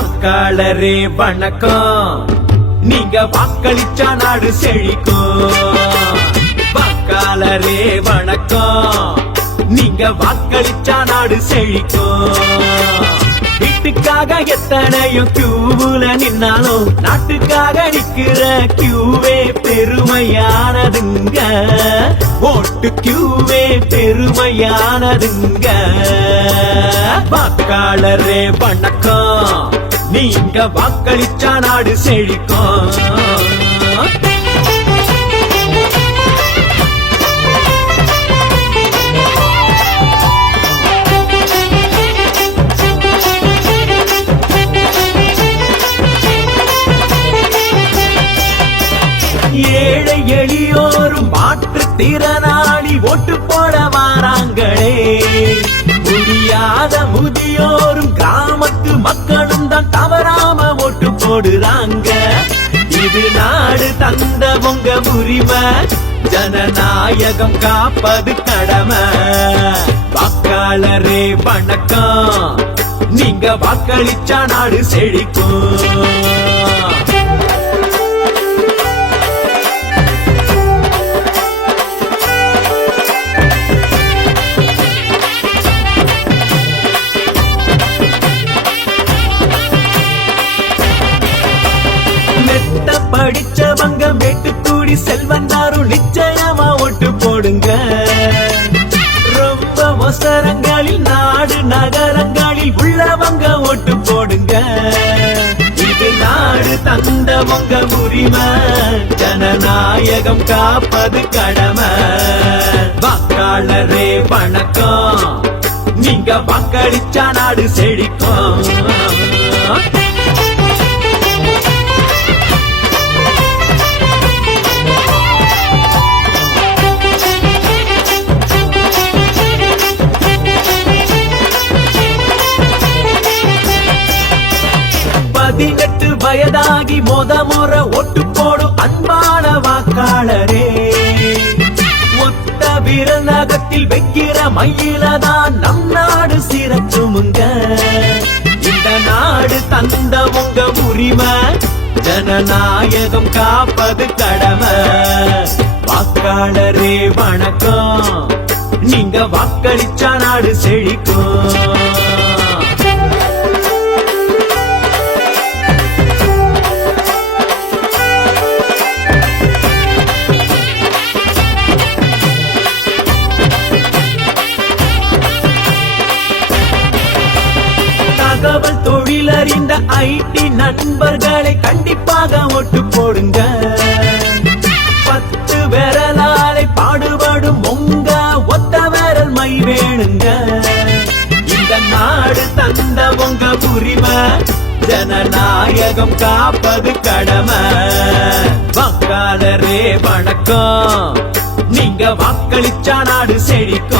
மக்களரே வணக்கம், நீங்க வாக்களிச்சா நாடு செழிக்கும். மக்களரே வணக்கம், நீங்க வாக்களிச்சா நாடு செழிக்கும். வீட்டுக்காக எத்தனையும் கியூவுல நின்னாலும் நாட்டுக்காக நிக்கிற கியூவே பெருமையானதுங்க. ஓட்டு கியூவே பெருமையானதுங்க. வாக்காளரே வணக்கம், நீங்க வாக்களிச்சா நாடு செழிக்கும். ஏழை எளியோரும் மாற்றுத்திறனாளி ஓட்டு போட வாராங்களே. முடியாத முதியோரும் கிராமத்து மக்களும் தான் தவறாம ஓட்டு போடுறாங்க. இது நாடு தந்த உங்க உரிமை, ஜனநாயகம் காப்பது கடமை. வாக்காளரே வணக்கம், நீங்க வாக்களிச்சா நாடு செழிக்கும். படிச்சவங்க மேட்டுக்கூடி செல்வந்தாரும் நிச்சயமா ஓட்டு போடுங்க. ரொம்ப அவசரங்களில் நாடு நகரங்களில் உள்ளவங்க ஓட்டு போடுங்க. இது நாடு தந்தவங்க உரிமை, ஜனநாயகம் காப்பது கடமை. வாக்காளரே வணக்கம், நீங்க வாக்களிச்சா நாடு செழிக்கும். பதினெட்டு வயதாகி முறை ஒட்டு போடும் அன்பான வாக்காளரே. ஒத்த விரநகத்தில் வைக்கிற மயிலதான் நம் நாடு சிறக்குமுங்க. இந்த நாடு தந்த உங்க உரிமை, ஜனநாயகம் காப்பது கடமை. வாக்காளரே வணக்கம், நீங்க வாக்களிச்சா நாடு செழிக்கும். தகவல் தொழிலறிந்த ஐடி நண்பர்களை கண்டிப்பாக ஓட்டு போடுங்க. 10 விரலாலை பாடுபடும் உங்க ஒத்த விரல் மை வேணுங்க. இந்த நாடு தந்த உங்க உரிமை, ஜனநாயகம் காப்பது கடமை. வாக்காளரே வணக்கம், நீங்க வாக்களிச்சா நாடு செழிக்கும்.